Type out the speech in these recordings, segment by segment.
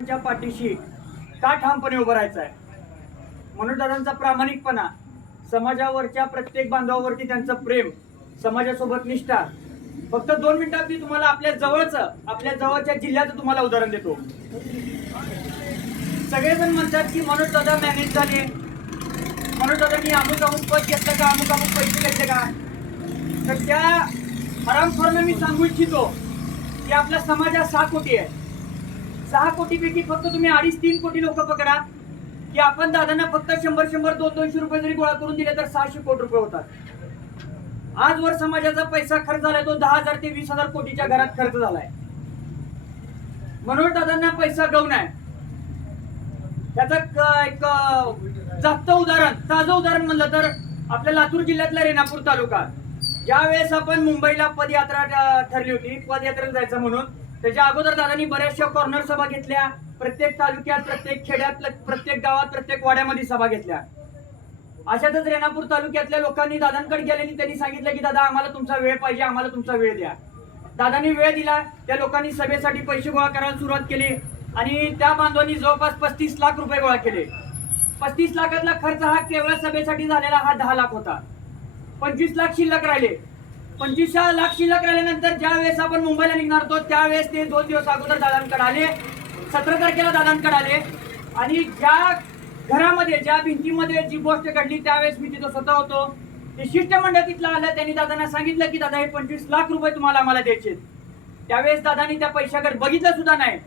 च्या पाठीशी का ठामपणे उभं राहायचं आहे. मनोज दादांचा प्रामाणिकपणा, समाजावरच्या प्रत्येक बांधवावरती त्यांचं प्रेम, समाजासोबत निष्ठा. फक्त 2 मिनिटात मी तुम्हाला आपल्या जवळच्या जिल्ह्याचं तुम्हाला उदाहरण देतो. सगळेजण म्हणतात की मनोज दादा मॅनेज झाले, मनोज दादांनी अमुक पद घेतलं का, अमुक पैसे घेतले का. तर त्या हरामखोरांना मी सांगू इच्छितो की आपला समाज हा 6 कोटी आहे. 6 कोटीपैकी फक्त तुम्ही 2.5-3 कोटी लोक पकडा की आपण दादांना फक्त 100-100, 200 रुपये जरी गोळा करून दिले तर 600 कोटी रुपये होतात. आजवर समाजाचा पैसा खर्च झालाय तो 10,000 ते 20,000 कोटीच्या घरात खर्च झालाय. मनोज दादांना पैसा गौण आहे. त्याचं एक जास्त उदाहरण, ताजं उदाहरण म्हणलं तर आपल्या लातूर जिल्ह्यातला रेणापूर तालुका. ज्यावेळेस आपण मुंबईला पदयात्रा ठरली होती, पदयात्रेला जायचं म्हणून, त्याच्या अगोदर दादांनी बऱ्याचशा कॉर्नर सभा घेतल्या. प्रत्येक तालुक्यात, प्रत्येक खेड्यात, प्रत्येक गावात, प्रत्येक वाड्यामध्ये सभा घेतल्या. अशातच रेणापूर तालुक्यातल्या लोकांनी दादांकडे गेलेली, त्यांनी सांगितलं की दादा आम्हाला तुमचा वेळ पाहिजे, आम्हाला तुमचा वेळ द्या. दादांनी वेळ दिला. त्या लोकांनी सभेसाठी पैसे गोळा करायला सुरुवात केली आणि त्या बांधवांनी जवळपास 35 लाख रुपये गोळा केले. 35 लाखातला खर्च हा केवळ सभेसाठी झालेला हा 10 लाख होता. 25 लाख शिल्लक राहिले. 25 लाख शिल्लक राहिल्यानंतर ज्या वेळेस आपण मुंबईला निघणार होतो त्यावेळेस ते 2 दिवस अगोदर दादांकडे आले. 17 तारखेला दादांकडे आले आणि ज्या घरामध्ये, ज्या भिंतीमध्ये जी गोष्ट घडली त्यावेळेस मी तिथं स्वतः होतो. ते शिष्टमंडळ तिथलं आलं. त्यांनी दादांना सांगितलं की दादा हे 25 लाख रुपये तुम्हाला आम्हाला द्यायचे. त्यावेळेस दादांनी त्या पैशाकडे बघितलं सुद्धा नाही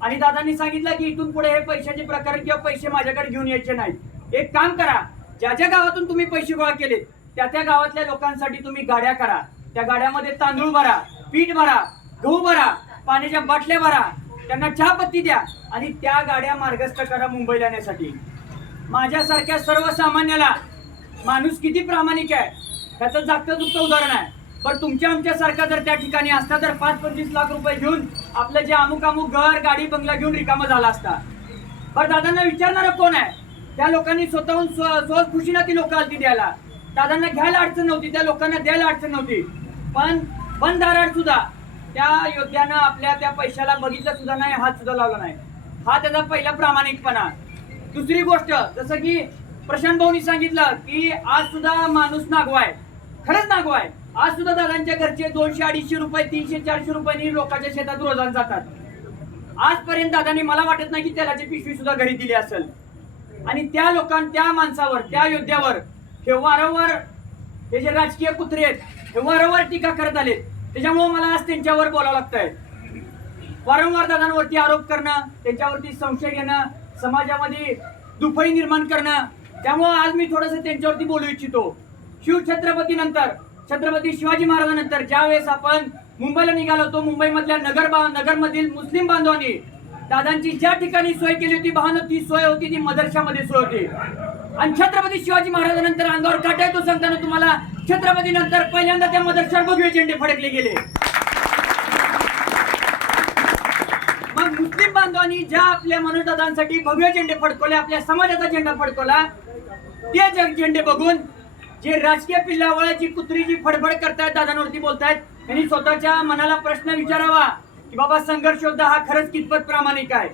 आणि दादांनी सांगितलं की इथून पुढे हे पैशाचे प्रकार किंवा पैसे माझ्याकडे घेऊन यायचे नाहीत. एक काम करा, ज्या ज्या गावातून तुम्ही पैसे गोळा केले त्या गावातल्या लोकांसाठी तुम्ही गाड्या करा. त्या गाड्यामध्ये तांदूळ भरा, पीठ भरा, गहू भरा, पाण्याच्या बाटल्या भरा, त्यांना चहापत्ती द्या आणि त्या गाड्या मार्गस्थ करा मुंबईला येण्यासाठी. माझ्यासारख्या सर्वसामान्याला माणूस किती प्रामाणिक आहे त्याचं जागतं दुःख उदाहरण आहे. पण तुमच्या आमच्यासारखा जर त्या ठिकाणी असता तर 5-25 लाख रुपये घेऊन आपलं जे अमुक घर, गाडी, बंगला घेऊन रिकामा झाला असता. पण दादांना विचारणारं कोण आहे? त्या लोकांनी स्वतःहून खुशीनं ती लोक आलती द्यायला. दादांना घ्यायला अडचण नव्हती, त्या लोकांना द्यायला अडचण नव्हती. पण दारात सुद्धा त्या योद्ध्यानं आपल्या त्या पैशाला बघितलं सुद्धा नाही, हात सुद्धा लावला नाही. हा त्याचा पहिला प्रामाणिकपणा. दुसरी गोष्ट, जसं की प्रशांत भाऊनी सांगितलं की आज सुद्धा माणूस नागवाय, खरंच नागवाय. आज सुद्धा दादांच्या घरचे 200-250 रुपये, 300-400 रुपयांनी लोकांच्या शेतात रोजान जातात. आजपर्यंत दादांनी मला वाटत नाही की तेलाची पिशवी सुद्धा घरी दिली असेल. आणि त्या त्या माणसावर, त्या योद्ध्यावर हे वारंवार, हे जे राजकीय कुत्रे आहेत हे वारंवार टीका करत आले. त्याच्यामुळे मला आज त्यांच्यावर बोलावं लागतंय. वारंवार दादांवरती आरोप करणं, त्यांच्यावरती संशय घेणं, समाजामध्ये दुफळी निर्माण करणं. त्यामुळे आज मी थोडंसं त्यांच्यावरती बोलू इच्छितो. छत्रपती शिवाजी महाराजांनंतर ज्या वेळेस आपण मुंबईला निघालो होतो, मुंबईमधल्या नगरमधील मुस्लिम बांधवांनी दादांची ज्या ठिकाणी सोय केली होती, भावानं ती सोय होती ती मदरशामध्ये सोय होती. आणि छत्रपती शिवाजी महाराजांनंतर अंगावर काटा येतो सांगताना तुम्हाला, छत्रपती नंतर पहिल्यांदा त्या मदरशावर भगवे झेंडे फडकले गेले. मग मुस्लिम बांधवांनी ज्या आपल्या मनोज दादांसाठी भगवे झेंडे फडकवले, आपल्या समाजाचा झेंडा फडकवला, ते झेंडे बघून जे राजकीय पिल्लावळाची कुत्री जी फडफड करतायत, दादांवरती बोलतायत, त्यांनी स्वतःच्या मनाला प्रश्न विचारावा की बाबा संघर्ष योद्धा हा खरंच कितपत प्रामाणिक आहे.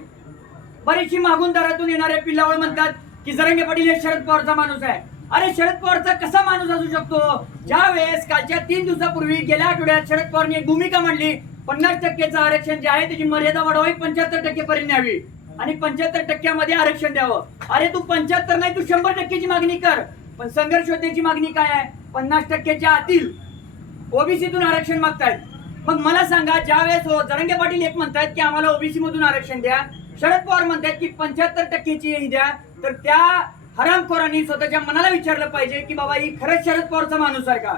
बरीचशी मागून दारातून येणारे पिल्लावळ म्हणतात की जरांगे पाटील हे शरद पवारचा माणूस आहे. अरे शरद पवारचा कसा माणूस असू शकतो? ज्या वेळेस कालच्या 3 दिवसापूर्वी गेल्या आठवड्यात शरद पवारने एक भूमिका मांडली, 50% आरक्षण जे आहे त्याची मर्यादा वाढवावी, 75% पर्यंत न्यावी आणि 75% आरक्षण द्यावं. अरे तू 75 नाही, तू 100%ची मागणी कर. पण संघर्ष योद्ध्याची मागणी काय आहे? 50%च्या आतील ओबीसीतून आरक्षण मागतायत. मग मला सांगा, ज्यावेळेस जरांगे पाटील एक म्हणतायत की आम्हाला ओबीसी मधून आरक्षण द्या, शरद पवार म्हणतायत की 75%ची द्या, तर त्या हरामखोरांनी स्वतःच्या मनाला विचारलं पाहिजे की बाबा ही खरंच शरद पवारचा माणूस आहे का?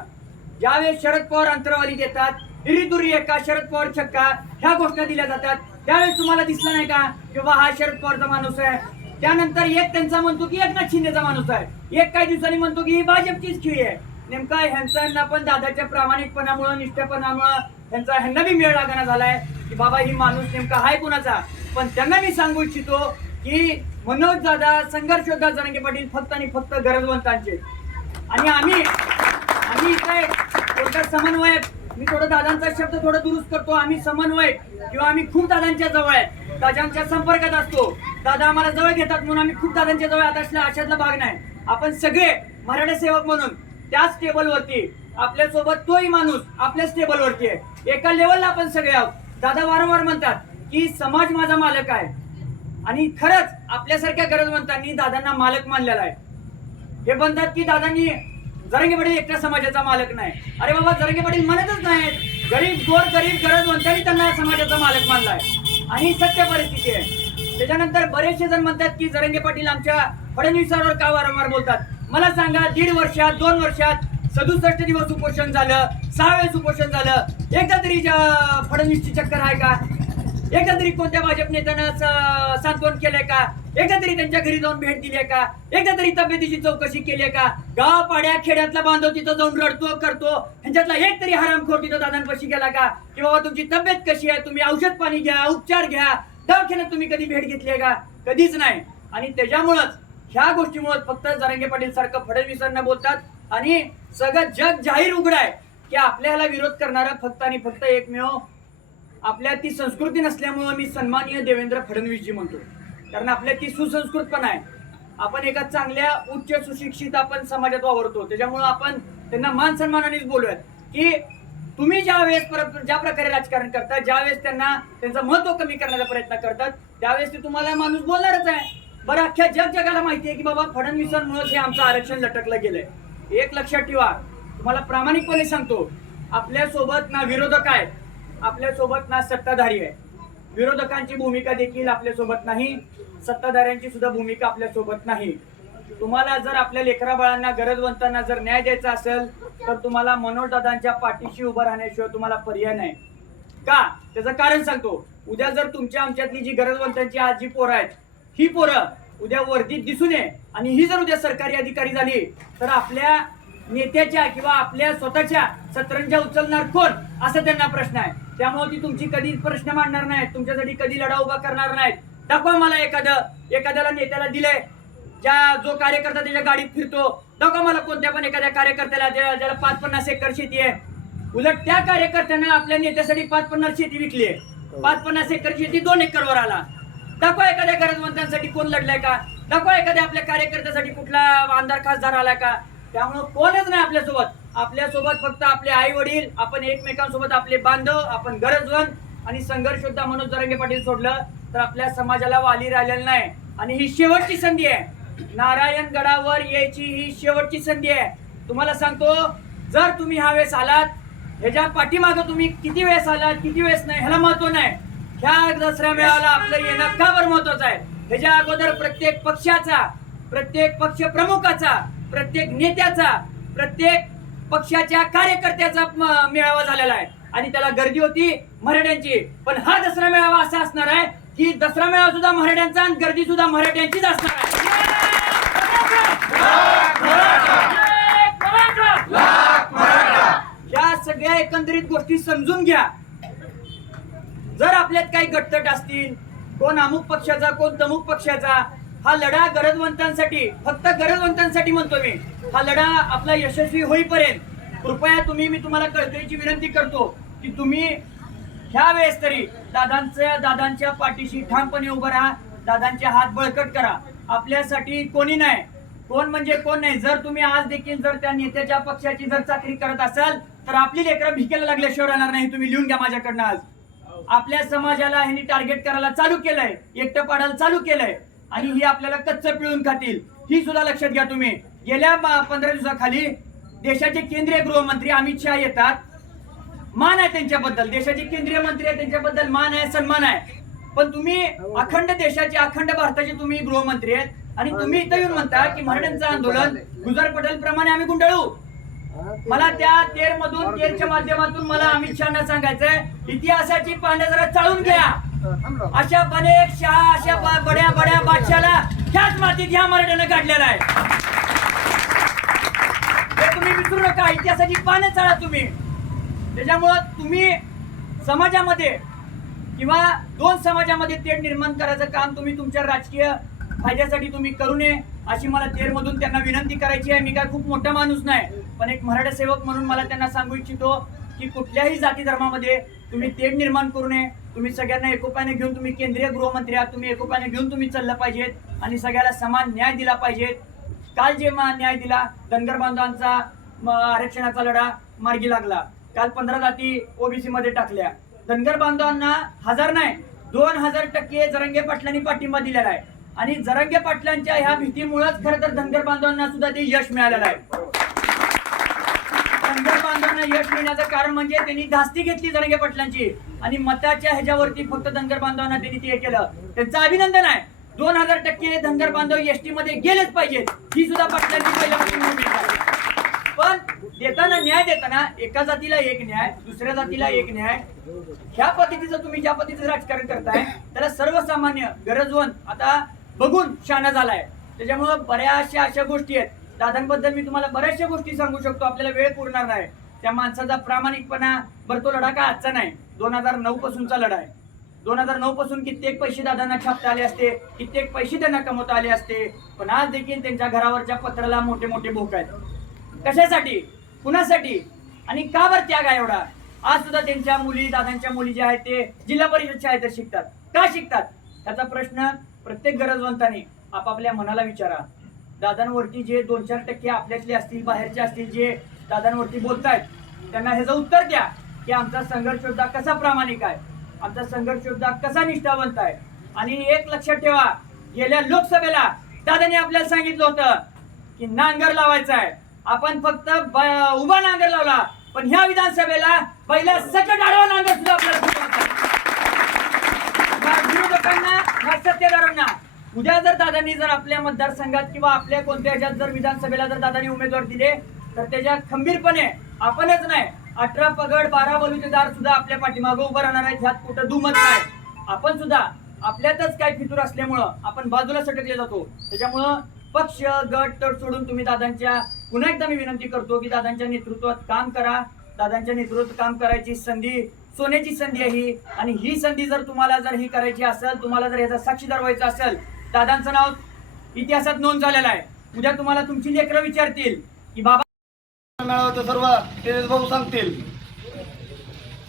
ज्यावेळेस शरद पवार अंतरवाली देतात, हिरीदुरी एका, शरद पवार छक्का, ह्या घोषणा दिल्या जातात, त्यावेळेस तुम्हाला दिसलं नाही का की बाबा हा शरद पवारचा माणूस आहे? त्यानंतर एक त्यांचा म्हणतो की एकनाथ शिंदेचा माणूस आहे, एक काही दिवसांनी म्हणतो की ही भाजपचीच खिळी आहे. नेमका ह्यांचा पण दादाच्या प्रामाणिकपणामुळे, निष्ठेपणामुळे ह्यांना बी मेळ लागणा झालाय की बाबा ही माणूस नेमका हाय कुणाचा. पण त्यांना मी सांगू इच्छितो की मनोज दादा, संघर्ष योद्धा जरांगे पाटील फक्त आणि फक्त गरजवंतांचे. आणि आम्ही इथे समन्वयक मी थोडं दादांचा शब्द थोडं दुरुस्त करतो. आम्ही समन्वय किंवा आम्ही खूप दादांच्या जवळ आहे, दादांच्या संपर्कात असतो. दादा आम्हाला जवळ घेतात म्हणून आम्ही खूप दादांच्या जवळ आता अशातला भाग नाही. आपण सगळे मराठा सेवक म्हणून त्याच टेबलवरती आपल्यासोबत तोही माणूस आपल्याच टेबलवरती आहे, एका लेवलला आपण सगळे आहोत. दादा वारंवार म्हणतात की समाज माझा मालक आहे आणि खरंच आपल्यासारख्या गरजवंतांनी दादांना मालक मानलेला आहे. हे म्हणतात की दादांनी जरांगे पाटील एकट्या समाजाचा मालक नाही. अरे बाबा, जरांगे पाटील म्हणतच नाहीत, गरीब गरजवंतांनी त्यांना समाजाचा मालक मानलाय आणि सत्य परिस्थिती आहे. त्याच्यानंतर बरेचसे जण म्हणतात की जरांगे पाटील आमच्या फडणवीसांवर का वारंवार बोलतात. मला सांगा, 1.5 वर्षात 2 वर्षात 67 दिवस उपोषण झालं, 6 वेळेस उपोषण झालं, एकदा तरी फडणवीसची चक्कर आहे का? एकदा तरी कोणत्या भाजप नेत्यानं सांत्वन केलंय का? एकदा तरी त्यांच्या घरी जाऊन भेट दिली का? एकदा तरी तब्येतीची चौकशी केली आहे का? गाव पाड्या खेड्यातला बांधव तिथं जाऊन रडतो करतो, ह्यांच्यातला एक तरी हरामखोर तिथं दादांपाशी गेला का? की बाबा तुमची तब्येत कशी आहे, तुम्ही औषध पाणी घ्या, उपचार घ्या, दवाखान्यात तुम्ही कधी भेट घेतली आहे का? कधीच नाही. आणि त्याच्यामुळंच ह्या गोष्टीमुळे फक्त जरांगे पाटील सारखं फडणवीसांना बोलतात आणि सगळं जग जाहीर उघड आहे की आपल्याला विरोध करणारा फक्त आणि फक्त एकमेव आपल्या ती संस्कृती नसल्यामुळे मी सन्माननीय देवेंद्र फडणवीसजी म्हणतो. कारण आपल्या ती सुसंस्कृतपण आहे. आपण एका चांगल्या उच्च सुशिक्षित आपण समाजात वावरतो, त्याच्यामुळे आपण त्यांना मान सन्मानानेच बोलूयात की तुम्ही ज्या प्रकारे राजकारण करता, ज्यावेळेस त्यांना त्यांचं महत्व कमी करण्याचा प्रयत्न करतात, त्यावेळेस ते तुम्हाला माणूस बोलणारच आहे. बरं, अख्ख्या जगाला माहिती आहे की बाबा फडणवीसांमुळे हे आमचं आरक्षण लटकलं गेलंय. एक लक्षात ठेवा, तुम्हाला प्रामाणिकपणे सांगतो, आपल्यासोबत ना विरोधक आहे, आपल्यासोबत ना सत्ताधारी आहे. विरोधकांची भूमिका देखील आपल्यासोबत नाही, सत्ताधाऱ्यांची सुद्धा भूमिका आपल्यासोबत नाही. तुम्हाला जर आपल्या लेकरा बाळांना गरजवंतांना जर न्याय द्यायचा असेल तर तुम्हाला मनोजदादांच्या पाठीशी उभं राहण्याशिवाय तुम्हाला पर्याय नाही. का? त्याचं कारण सांगतो. उद्या जर तुमच्या आमच्यातली जी गरजवंतांची आज जी पोरं आहेत, ही पोरं उद्या वर्दीत दिसून ये आणि ही जर उद्या सरकारी अधिकारी झाली तर आपल्या नेत्याच्या किंवा आपल्या स्वतःच्या सतरंजा उचलणार कोण, असा त्यांना प्रश्न आहे. त्यामुळे ती तुमची कधी प्रश्न मांडणार नाहीत, तुमच्यासाठी कधी लढा उभा करणार नाहीत. दाखवा मला एखाद्याला नेत्याला दिलंय, जो कार्यकर्ता त्याच्या गाडीत फिरतो, दाखवा मला कोणत्या पण एखाद्या कार्यकर्त्याला ज्याला 5-50 एकर शेती आहे. उलट त्या कार्यकर्त्यानं आपल्या नेत्यासाठी 5-50 शेती विकली आहे, 5-50 एकर शेती 2 एकरवर आला. दाखवा एखाद्या गरजवंतांसाठी कोण लढलाय का? दाखवा एखाद्या आपल्या कार्यकर्त्यासाठी कुठला आमदार खासदार आलाय का? त्यामुळे कोणच नाही आपल्यासोबत. आपल्यासोबत फक्त आपले आई वडील, आपण एकमेकांसोबत आपले बांधव, आपण गरजवंत आणि संघर्ष योद्धा मनोज जरांगे पाटील सोडलं तर आपल्या समाजाला वाली राहिलेलं नाही. आणि ही शेवटची संधी आहे, नारायणगडावर यायची ही शेवटची संधी आहे. तुम्हाला सांगतो, जर तुम्ही ह्या वेळेस आलात, ह्याच्या पाठीमागं तुम्ही किती वेळेस आलात किती वेळेस नाही ह्याला महत्व नाही. ह्या दसरा मेळाव्याला आपलं येणं का बरं महत्वाचं आहे? ह्याच्या अगोदर प्रत्येक पक्षाचा, प्रत्येक पक्ष प्रमुखाचा, प्रत्येक नेत्याचा, प्रत्येक पक्षाच्या कार्यकर्त्याचा मेळावा झालेला आहे आणि त्याला गर्दी होती मराठ्यांची. पण हा दसरा मेळावा असा असणार आहे की दसरा मेळावा सुद्धा मराठ्यांचा आणि गर्दी सुद्धा मराठ्यांचीच असणार आहे. या सगळ्या एकंदरीत गोष्टी समजून घ्या. जर आपल्यात काही गटतट असतील, कोण अमुक पक्षाचा कोण तमुक पक्षाचा, हा लढा गरजवंतांसाठी, फक्त गरजवंतांसाठी म्हणतो मी, हा लढा आपला यशस्वी होईपर्यंत कृपया मी तुम्हाला कळकळीची विनंती करतो की तुम्ही ह्या वेळेस तरी दादांच्या पाठीशी ठामपणे उभं राहा, दादांचे हात बळकट करा. आपल्यासाठी कोणी नाही, कोण म्हणजे कोण नाही. जर तुम्ही आज देखील जर त्या नेत्याच्या पक्षाची जर चाकरी करत असाल तर आपली लेकरं भिकेला लागल्याशिवाय राहणार नाही. तुम्ही लिहून घ्या माझ्याकडनं. आज आपल्या समाजाला ह्यांनी टार्गेट करायला चालू केलंय, एकटं पाडायला चालू केलंय आणि ही आपल्याला कच्चं पिळून खातील, ही सुद्धा लक्षात घ्या तुम्ही. गेल्या 15 दिवसाखाली देशाचे केंद्रीय गृहमंत्री अमित शहा येतात, मान आहे त्यांच्याबद्दल, देशाचे केंद्रीय मंत्री आहे त्यांच्याबद्दल मान आहे, सन्मान आहे. पण तुम्ही अखंड देशाचे, अखंड भारताचे तुम्ही गृहमंत्री आहेत आणि तुम्ही इथं येऊन म्हणता की मराठ्यांचं आंदोलन गुजर पटेल प्रमाणे आम्ही गुंडाळू. मला त्या तेरच्या माध्यमातून मला अमित शहाना सांगायचंय, इतिहासाची पानं जरा चाळून घ्या. अशा अनेक शाह, अशा बड्या बादशाला ह्याच मातीत ह्या मराठ्यानं काढलेला आहे. हे तुम्ही विसरू नका, इतिहासाची पानं चाळा तुम्ही. त्याच्यामुळं तुम्ही समाजामध्ये किंवा 2 समाजामध्ये तेढ निर्माण करायचं काम तुम्ही तुमच्या राजकीय फायद्यासाठी तुम्ही करू नये, अशी मला तेरमधून त्यांना विनंती करायची आहे. मी काय खूप मोठा माणूस नाही, पण एक मराठा सेवक म्हणून मला त्यांना सांगू इच्छितो की कुठल्याही जाती धर्मामध्ये तुम्ही तेढ निर्माण करू नये. तुम्ही सगळ्यांना एकोप्याने घेऊन, तुम्ही केंद्रीय गृहमंत्री आहात, तुम्ही एकोप्याने घेऊन तुम्ही चाललं पाहिजेत आणि सगळ्याला समान न्याय दिला पाहिजेत. काल जे न्याय दिला, धनगर बांधवांचा आरक्षणाचा लढा मार्गी लागला. काल 15 जाती ओबीसी मध्ये टाकल्या. धनगर बांधवांना 1000 नाही 2000% जरांगे पाटलांनी पाठिंबा दिलेला आहे आणि जरांगे पाटलांच्या ह्या भीतीमुळेच खरं तर धनगर बांधवांना सुद्धा ते यश मिळालेलं आहे. धनगर बांधवांना यश मिळण्याचं कारण म्हणजे त्यांनी धास्ती घेतली जरांगे पाटलांची आणि मताच्या ह्याच्यावरती फक्त धनगर बांधवांना त्यांनी ते केलं. त्यांचं अभिनंदन आहे. 2000% धनगर बांधव एसटी मध्ये गेलेच पाहिजेत, ही सुद्धा पाटलांची पहिल्यापासून भूमिका आहे. पण देताना न्याय देताना एका जातीला एक न्याय, दुसऱ्या जातीला एक न्याय, ह्या पद्धतीचं तुम्ही ज्या पद्धतीचं राजकारण करताय त्याला सर्वसामान्य गरजवंत आता बघून शहाणा झालाय. त्याच्यामुळं बऱ्याचशा अशा गोष्टी आहेत. दादांबद्दल मी तुम्हाला बऱ्याचशा गोष्टी सांगू शकतो, आपल्याला वेळ पुरणार नाही. त्या माणसाचा प्रामाणिकपणा, बरं तो लढा का आजचा नाही, 2009 पासूनचा लढा आहे. 2009 पासून कित्येक पैसे दादांना छापता आले असते, कित्येक पैसे त्यांना कमवता आले असते, पण आज देखील त्यांच्या घरावरच्या पत्राला मोठे मोठे भोक आहेत. कशासाठी, कुणासाठी आणि का बरं त्याग आहे एवढा? आज सुद्धा त्यांच्या मुली, दादांच्या मुली ज्या आहेत ते जिल्हा परिषद शाळेत शिकतात. का शिकतात त्याचा प्रश्न प्रत्येक गरजवंताने आपापल्या मनाला विचारा. दादांवरती जे 2-4% आपल्यातले असतील, बाहेरचे असतील, जे दादांवरती बोलतायत त्यांना ह्याचं उत्तर द्या की आमचा संघर्ष योद्धा कसा प्रामाणिक आहे, आमचा संघर्ष योद्धा कसा निष्ठावंत आहे. आणि एक लक्षात ठेवा, गेल्या लोकसभेला दादांनी आपल्याला सांगितलं होतं की नांगर लावायचा आहे. आपण फक्त उभा नांगर लावला, पण ह्या विधानसभेला पहिला सकट आडवा नांगर सुद्धा आपल्याला विरोधकांना, सत्तेदारांना. उद्या जर दादांनी जर आपल्या मतदारसंघात किंवा आपल्या कोणत्या ह्याच्यात जर विधानसभेला जर दादांनी उमेदवार दिले तर त्याच्या खंबीरपणे आपणच नाही 18 पगड 12 बलुतेदार सुद्धा आपल्या पाठीमागं उभं राहणार आहेत. ह्यात कुठं दुमत नाही. आपण सुद्धा आपल्यातच काय फितूर असल्यामुळं आपण बाजूला सटकले जातो. त्याच्यामुळं पक्ष गट तट सोडून तुम्ही दादांच्या, पुन्हा एकदा मी विनंती करतो की दादांच्या नेतृत्वात काम करा. दादांच्या नेतृत्वात काम करायची संधी सोन्याची संधी आहे ही, आणि ही संधी जर तुम्हाला जर ही करायची असेल, तुम्हाला जर याचा साक्षीदार व्हायचं असेल, दादांचं नाव इतिहासात नोंद झालेलं आहे. उद्या तुम्हाला तुमची लेकरं विचारतील की बाबा सर्व तेज भाऊ सांगतील.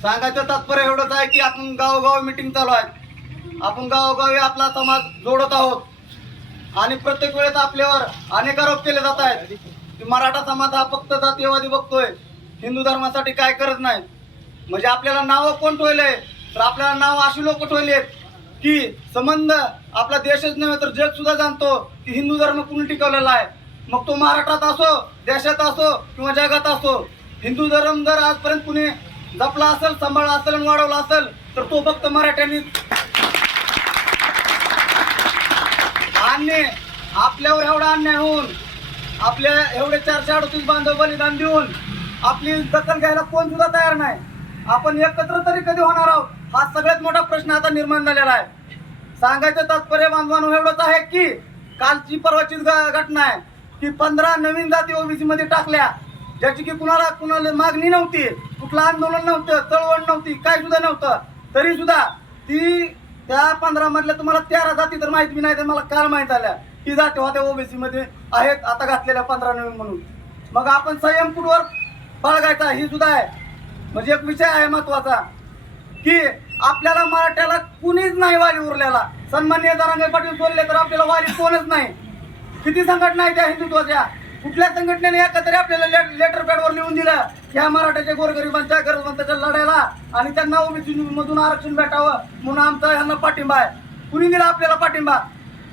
सांगायचं तात्पर्य एवढंच आहे की आपण गावोगावी मिटिंग चालू आहे, आपण गावोगावी आपला समाज जोडत आहोत आणि प्रत्येक वेळेस आपल्यावर अनेक आरोप केले जात आहेत की मराठा समाज हा फक्त जातीयवादी बघतोय, हिंदू धर्मासाठी काय करत नाही. म्हणजे आपल्याला नावं कोण ठेवले तर आपल्याला नाव अशी लोक ठेवलेत की संबंध आपला देशच नव्हे तर जग सुद्धा जाणतो की हिंदू धर्म कुणी टिकवलेला आहे. मग तो महाराष्ट्रात असो, देशात असो किंवा जगात असो, हिंदू धर्म जर आजपर्यंत कुणी जपला असेल, सांभाळला असेल आणि वाढवला असेल तर तो फक्त मराठ्यांनी. अन्याय आपल्यावर एवढा अन्याय होऊन, आपल्या एवढे 438 बांधव बलिदान देऊन आपली दखल घ्यायला कोण सुद्धा तयार नाही. आपण एकत्र तरी कधी होणार आहोत, हा सगळ्यात मोठा प्रश्न आता निर्माण झालेला आहे. सांगायचं तात्पर्य बांधवांनो एवढंच आहे की कालची परवाचीच घटना आहे की 15 नवीन जाती ओबीसी मध्ये टाकल्या, ज्याची की कुणाला मागणी नव्हती, कुठलं आंदोलन नव्हतं, चळवळ नव्हती, काय सुद्धा नव्हतं. तरी सुद्धा ती त्या 15 मधल्या तुम्हाला 13 जाती तर माहिती नाही, तर मला काल माहित आल्या की जाती होत्या ओबीसी मध्ये आहेत आता घातलेल्या 15 नवीन म्हणून. मग आपण संयम कुठवर बाळगायचा ही सुद्धा आहे. म्हणजे एक विषय आहे महत्वाचा की आपल्याला मराठ्याला कुणीच नाही वाली उरलेला. सन्माननीय जरांगे पाटील बोलले तर आपल्याला वाली कोणच नाही. किती संघटना आहे त्या हिंदुत्वाच्या, कुठल्या संघटनेने एकत्र आपल्याला लेटर पॅडवर लिहून दिलं ह्या मराठ्याच्या गोरगरिबांच्या गरजवंताच्या लढायला आणि त्यांना ओबीसी मधून आरक्षण भेटावं म्हणून आमचा ह्यांना पाठिंबा आहे. कुणी दिला आपल्याला पाठिंबा?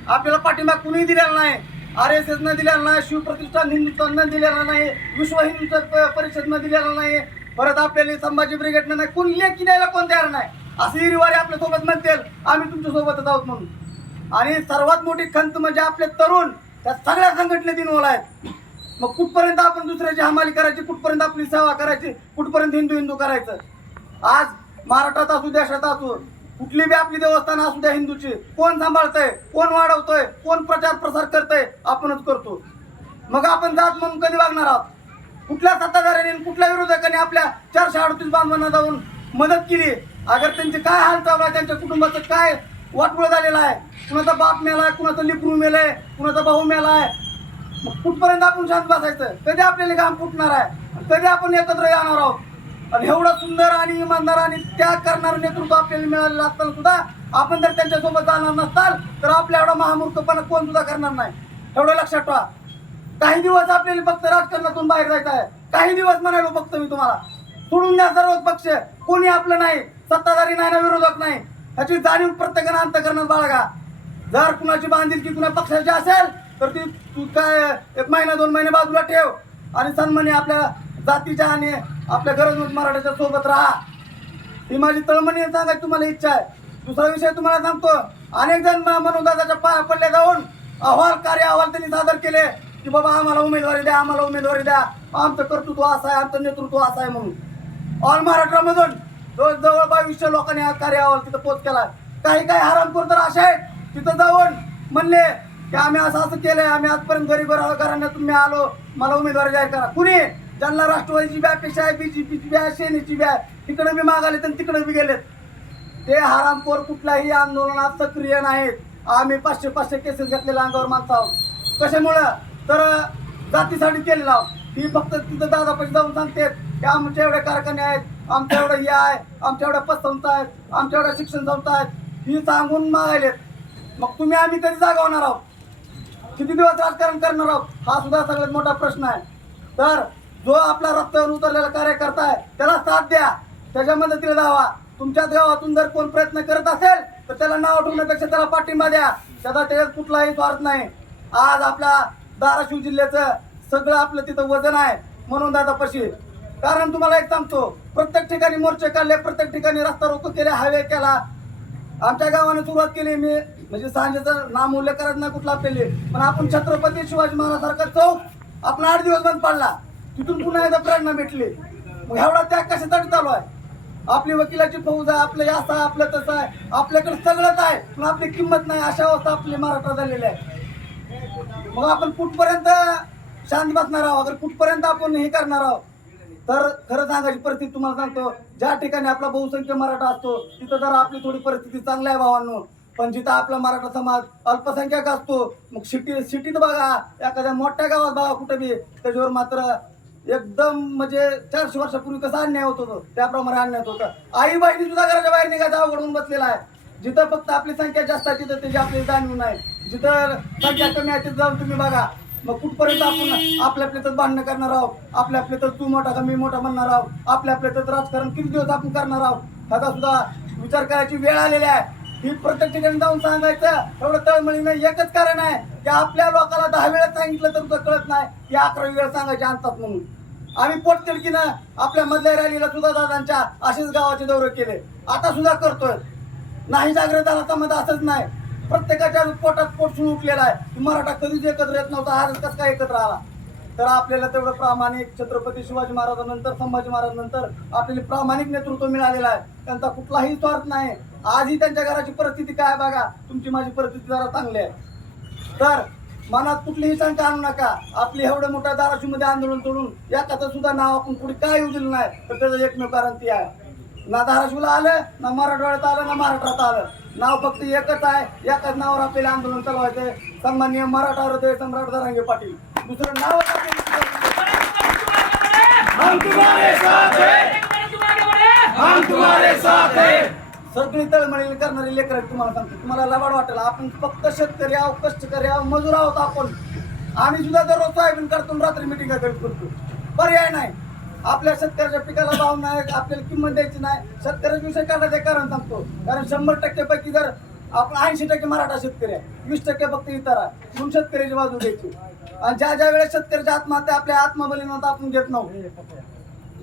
आपल्याला पाठिंबा कुणी दिलेला नाही. RSS न दिलेला नाही, शिवप्रतिष्ठान हिंदुस्थान दिलेला नाही, विश्व हिंदू परिषद न दिलेला नाही, परत आपल्याला संभाजी ब्रिगेडनं नाही, कोण लेखी द्यायला कोण तयार नाही. असे हिरवारे आपल्या सोबत म्हणतील आम्ही तुमच्या सोबतच आहोत म्हणून. आणि सर्वात मोठी खंत म्हणजे आपले तरुण त्या सगळ्या संघटनेत इन्व्हॉल्व आहेत. मग कुठपर्यंत आपण दुसऱ्याची हमाली करायची, कुठपर्यंत आपली सेवा करायची, कुठपर्यंत हिंदू करायचं. आज महाराष्ट्रात असू, देशात असू, कुठली बी आपली देवस्थान असू द्या हिंदूची, कोण सांभाळतंय, कोण वाढवतोय, कोण प्रचार प्रसार करतंय, आपणच करतो. मग आपण जात म्हणून कधी वागणार आहोत? कुठल्या सत्ताधाऱ्याने, कुठल्या विरोधकाने आपल्या 438 बांधवांना जाऊन मदत केली? अगर त्यांचे काय हाल चालू आहे, त्यांच्या कुटुंबाचं काय वाटवळ झालेलं आहे, कुणाचा बाप मेलाय, कुणाचं लिकरू मेलंय, कुणाचा भाऊ मेलाय, मग कुठपर्यंत आपण शांत बसायचं? कधी आपल्याला घाम फुटणार आहे? कधी आपण एकत्र येणार आहोत? आणि एवढं सुंदर आणि इमानदार आणि त्याग करणारं नेतृत्व आपल्याला मिळालेलं असताना सुद्धा आपण जर त्यांच्यासोबत जाणार नसताल तर आपल्या एवढा महामूर्खपणा कोण सुद्धा करणार नाही. एवढं लक्षात ठेवा. काही दिवस आपल्याला फक्त राजकारणातून बाहेर जायचं आहे. काही दिवस म्हणालो फक्त मी तुम्हाला, सोडून द्या सर्व पक्ष, कोणी आपलं नाही, सत्ताधारी नाही ना विरोधक नाही, ह्याची जाणीव प्रत्येकानं अंतःकरणात बाळगा. जर कुणाची बांधिलकी कुणा पक्षाची असेल तर ती तू काय 1 महिना 2 महिने बाजूला ठेव आणि सन्मानी आपल्या जातीच्या आणि आपल्या गरजवंत मराठ्याच्या सोबत राहा. ही माझी तळमणी सांगायची तुम्हाला इच्छा आहे. दुसरा विषय तुम्हाला सांगतो, अनेक जण मनोदादाच्या पाया पडले जाऊन कार्य अहवाल त्यांनी सादर केले की बाबा आम्हाला उमेदवारी द्या, आम्हाला उमेदवारी द्या, आमचं कर्तृत्व असं आहे, आमचं नेतृत्व असं आहे म्हणून. ऑल महाराष्ट्रामधून जवळ 2200 लोकांनी हा कार्य अहवाल तिथं पोच केला. काही हरामखोर तर असे आहेत तिथं जाऊन म्हणले की आम्ही असं केलंय, आम्ही आजपर्यंत गरीब घराण्यातून मी आलो, मला उमेदवारी जाहीर करा. कुणी ज्यांना राष्ट्रवादीची बी अपेक्षा आहे, बीजेपीची बी आहे, सेनेची बी आहे, तिकडे बी मागाले तर तिकडे बी गेलेत. ते हरामखोर कुठल्याही आंदोलनात सक्रिय नाहीत. आम्ही 500 केसेस घेतलेल्या अंगावर माणसं आहोत. कशामुळं तर जातीसाठी केलेलं आहोत. ही फक्त तिथं दादापाशी जाऊन सांगते की आमचे एवढे कारखाने आहेत, आमच्या एवढं हे आहे, आमच्या एवढ्या पतसंस्था आहेत, आमच्या एवढ्या शिक्षण संस्था आहेत, ही सांगून मागायलेत. मग तुम्ही आम्ही कधी जागा होणार आहोत? किती दिवस राजकारण करणार आहोत? हा सुद्धा सगळ्यात मोठा प्रश्न आहे. तर जो आपला रस्त्यावर उतरलेला कार्यकर्ता आहे त्याला साथ द्या, त्याच्या मदतीला जावा. तुमच्याच गावातून जर कोण प्रयत्न करत असेल तर त्याला नाव ठेवण्यापेक्षा त्याला पाठिंबा द्या. त्याच्यात कुठलाही स्वार्थ नाही. आज आपल्या धाराशिव जिल्ह्याचं सगळं आपलं तिथं वजन आहे म्हणून दादापाशी. कारण तुम्हाला एक सांगतो, प्रत्येक ठिकाणी मोर्चे काढले, प्रत्येक ठिकाणी रस्ता रोको केले, हायवे केला. आमच्या गावाने सुरुवात केली, मी म्हणजे सांजेचं नाम उल्लेख करत नाही कुठला आपल्याला, पण आपण छत्रपती शिवाजी महाराजांसारखा चौक आपण 8 दिवस बंद पाडला, तिथून पुन्हा एकदा प्रेरणा भेटली. मग एवढा त्याग कशासाठी चालू आहे? आपली वकिलाची फौज आहे, आपलं असं आहे, आपलं तसं आहे, आपल्याकडे सगळंच आहे पण आपली किंमत नाही, अशा अवस्था आपली महाराष्ट्रात झालेली आहे. मग आपण कुठपर्यंत शांत बसणार आहोत? अगर कुठपर्यंत आपण हे करणार आहोत? तर खरं सांगायची परिस्थिती तुम्हाला सांगतो, ज्या ठिकाणी आपला बहुसंख्य मराठा असतो तिथं जर आपली थोडी परिस्थिती चांगली आहे भावांनो, पण जिथं आपला मराठा समाज अल्पसंख्याक असतो, मग सिटीत बघा, एखाद्या मोठ्या गावात बघा, कुठे बी त्याच्यावर मात्र एकदम म्हणजे 400 वर्षापूर्वी कसा अन्याय होत होतो त्याप्रमाणे अन्याय होतं. आई बहिणी सुद्धा घराच्या बाहेर निघायचा अवघड होऊन बसलेला आहे. जिथं फक्त आपली संख्या जास्त आहे तिथं त्याची आपली जाणीव नाही, जिथं संख्या कमी आहे तिथं जाऊन तुम्ही बघा. मग कुठपर्यंत आपण आपल्या आपल्यातच भांडणं करणार आहोत, आपल्या आपल्यातच तू मोठा का मी मोठा म्हणणार आहोत, आपल्या आपल्यातच राजकारण किती दिवस आपण करणार आहोत? ह्याचा सुद्धा विचार करायची वेळ आलेली आहे. ही प्रत्येक ठिकाणी जाऊन सांगायचं एवढं तळमळीनं एकच कारण आहे की आपल्या लोकांना 10 वेळा सांगितलं तर तुझं कळत नाही की 11वी वेळ सांगायचे आणतात म्हणून. आम्ही पोटतिडकीनं आपल्या मधल्या रॅलीला सुद्धा दादांच्या असेच गावाचे दौरे केले, आता सुद्धा करतोय. नाही जागृत झाला तर मध्ये असंच नाही, प्रत्येकाच्या पोटात पोट सुरू उठलेला आहे. मराठा कधीच एकत्र येत नव्हता, आज कसं काय एकत्र आला? तर आपल्याला तेवढं प्रामाणिक छत्रपती शिवाजी महाराजांनंतर, संभाजी महाराजांनंतर आपल्याला प्रामाणिक नेतृत्व मिळालेलं आहे. त्यांचा कुठलाही स्वार्थ नाही. आजही त्यांच्या घराची परिस्थिती काय बघा, तुमची माझी परिस्थिती जरा चांगली आहे. तर मनात कुठलीही शंका आणू नका. आपली एवढं मोठ्या धाराशिवमध्ये आंदोलन तोडून एखादं सुद्धा नाव आपण पुढे काय येऊ दिलं नाही, तर त्याचं एकमेव कारण ते आहे, ना धाराशिवला आलं, ना मराठवाड्यात आलं, ना महाराष्ट्रात आलं. नाव फक्त एकच आहे, एकाच नावावर आपल्याला आंदोलन चालवायचं, सन्माननीय मराठा हृदय सम्राट जरांगे पाटील. दुसरं नाव सगळी तळमळी करणारी लेकर तुम्हाला सांगतो. तुम्हाला लबाड वाटेल, आपण फक्त शेतकरी आहोत, कष्टकरी आहोत, मजूर आहोत. आम्ही सुद्धा दररोज सोयाबीन करतो, रात्री मिटिंग करतो, पर्याय नाही. आपल्या शेतकऱ्याच्या पिकाला भाव नाही, आपल्याला किंमत द्यायची नाही. शेतकऱ्याच्या विषय काढायचं कारण सांगतो, कारण 100% पैकी जर आपण 80% मराठा शेतकरी आहे, 20% फक्त इतर आहे, म्हणून शेतकऱ्याची बाजू द्यायची. आणि ज्या वेळेस शेतकऱ्याच्या आत्महत्या आपल्या आत्मबलिदान आपण घेत नव्हतो,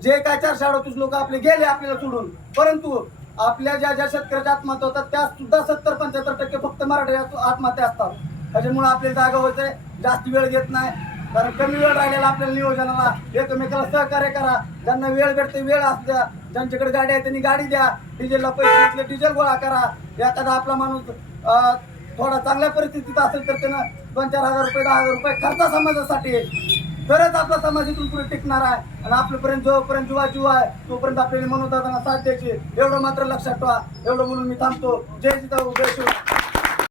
जे काय 438 लोक आपले गेले आपल्याला सोडून, परंतु आपल्या ज्या शेतकऱ्याच्या आत्महत्या होतात त्या सुद्धा 70-75% फक्त मराठा आत्महत्या असतात. त्याच्यामुळे आपली जागा होते, जास्त वेळ घेत नाही, कारण कमी वेळ राहिलेला आपल्याला नियोजनाला. एकमेकाला सहकार्य करा, ज्यांना वेळ भेटते वेळ असू द्या, ज्यांच्याकडे गाडी आहे त्यांनी गाडी द्या, डिझेलला पैसे घेतले डिझेल गोळा करा. एखादा आपला माणूस थोडा चांगल्या परिस्थितीत असेल तर त्यानं 2-4 हजार रुपये 10,000 रुपये खर्च समाजासाठी, तरच आपला समाज इथून पुढे टिकणार आहे. आणि आपल्यापर्यंत जोपर्यंत जीव आहे तोपर्यंत आपल्याला मनोदादांना साथ द्यायची, एवढं मात्र लक्षात ठेवा. एवढं म्हणून मी थांबतो. जय जिजाऊ, जय शिवराय.